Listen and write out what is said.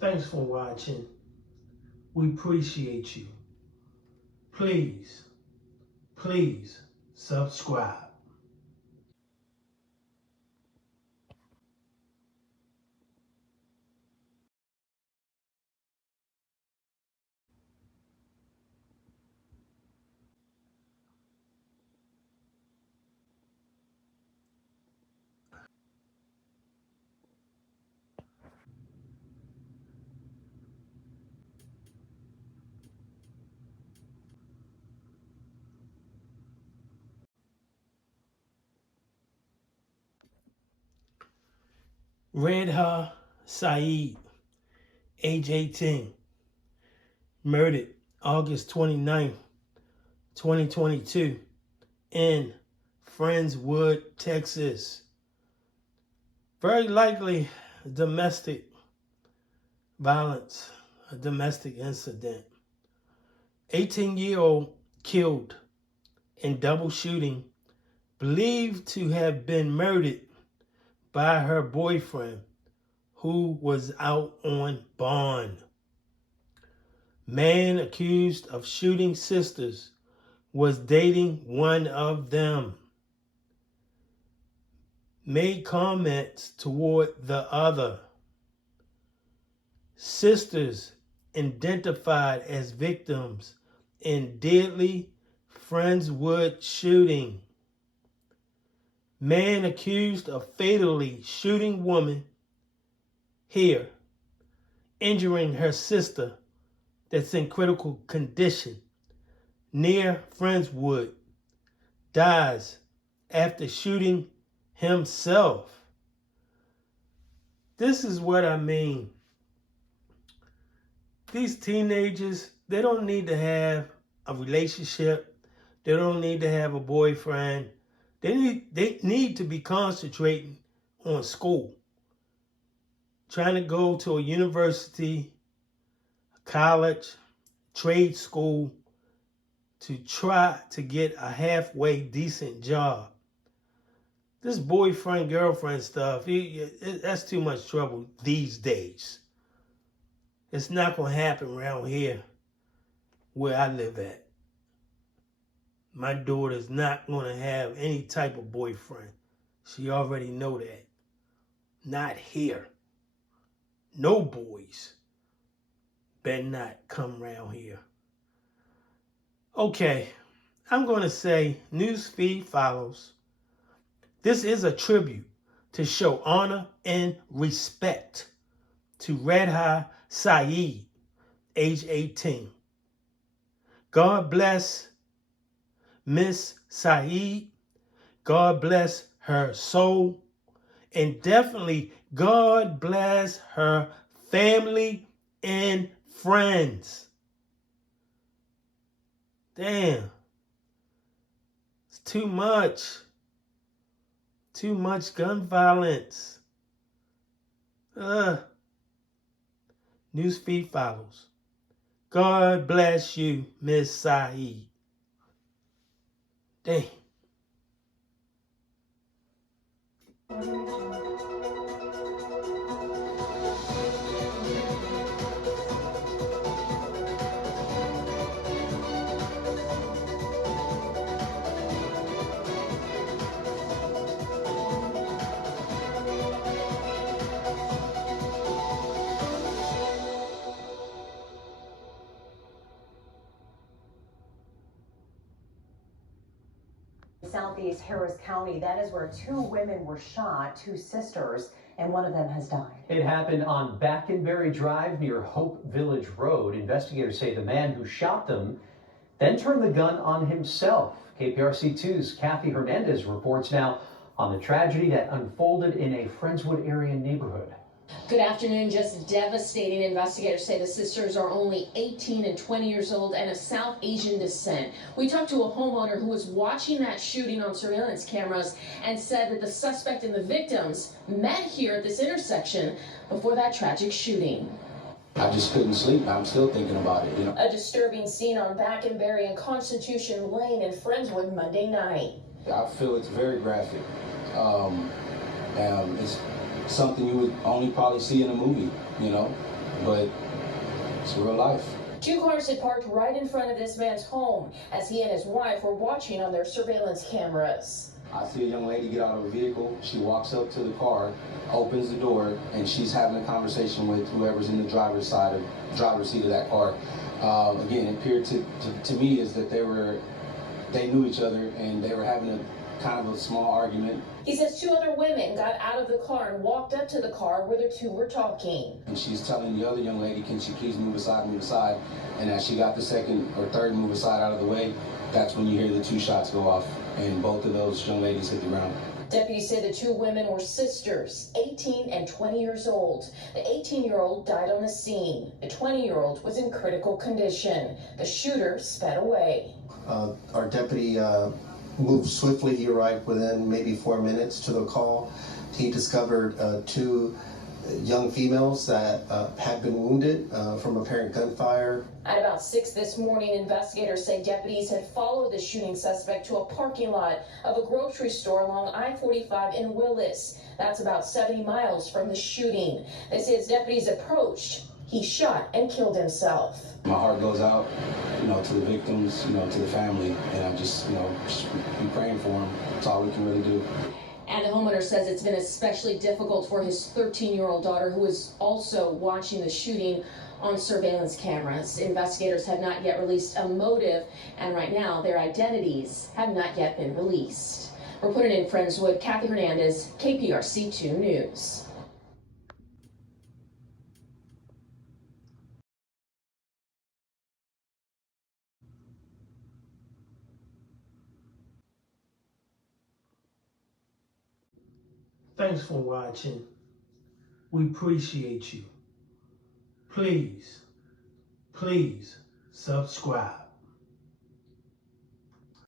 Thanks for watching. We appreciate you. Please, please subscribe. Redha Saeed, age 18, murdered August 29th, 2022 in Friendswood, Texas. Very likely domestic violence, a domestic incident. 18-year-old killed in double shooting, believed to have been murdered by her boyfriend who was out on bond. Man accused of shooting sisters was dating one of them. Made comments toward the other. Sisters identified as victims in deadly Friendswood shooting. Man accused of fatally shooting woman here, injuring her sister that's in critical condition near Friendswood, dies after shooting himself. This is what I mean. These teenagers, they don't need to have a relationship. They don't need to have a boyfriend. They need to be concentrating on school. Trying to go to a university, a college, trade school to try to get a halfway decent job. This boyfriend, girlfriend stuff, that's too much trouble these days. It's not going to happen around here where I live at. My daughter's not going to have any type of boyfriend. She already know that. Not here. No boys better not come around here. Okay, I'm going to say newsfeed follows. This is a tribute to show honor and respect to Redha Saeed, age 18. God bless Miss Saeed. God bless her soul. And definitely God bless her family and friends. Damn. It's too much. Too much gun violence. Newsfeed follows. God bless you, Miss Saeed. Damn. Southeast Harris County, that is where two women were shot, two sisters, and one of them has died. It happened on Backenberry Drive near Hope Village Road. Investigators say the man who shot them then turned the gun on himself. KPRC2's Kathy Hernandez reports now on the tragedy that unfolded in a Friendswood area neighborhood. Good afternoon. Just devastating. Investigators say the sisters are only 18 and 20 years old and of South Asian descent. We talked to a homeowner who was watching that shooting on surveillance cameras and said that the suspect and the victims met here at this intersection before that tragic shooting. I just couldn't sleep. I'm still thinking about it, A disturbing scene on Backenberry and Constitution Lane in Friendswood Monday night. I feel it's very graphic. It's something you would only probably see in a movie, but it's real life. Two cars had parked right in front of this man's home as he and his wife were watching on their surveillance cameras. I see a young lady get out of a vehicle. She walks up to the car, opens the door, and she's having a conversation with whoever's in the driver's seat of that car. Again, it appeared to me is that they knew each other and they were having a kind of a small argument. He says two other women got out of the car and walked up to the car where the two were talking. And she's telling the other young lady, can she please move aside, move aside? And as she got the second or third move aside out of the way, that's when you hear the two shots go off, and both of those young ladies hit the ground. Deputies say the two women were sisters, 18 and 20 years old. The 18-year-old died on the scene. The 20-year-old was in critical condition. The shooter sped away. Our deputy moved swiftly. He arrived within maybe 4 minutes to the call. He discovered two young females that had been wounded from apparent gunfire. At about 6 this morning, investigators say deputies had followed the shooting suspect to a parking lot of a grocery store along I-45 in Willis. That's about 70 miles from the shooting. They say as deputies approached, he shot and killed himself. My heart goes out, to the victims, to the family, and I just, be praying for them. That's all we can really do. And the homeowner says it's been especially difficult for his 13-year-old daughter, who is also watching the shooting on surveillance cameras. Investigators have not yet released a motive, and right now their identities have not yet been released. Reporting in Friendswood, Kathy Hernandez, KPRC 2 News. Thanks for watching. We appreciate you. Please subscribe.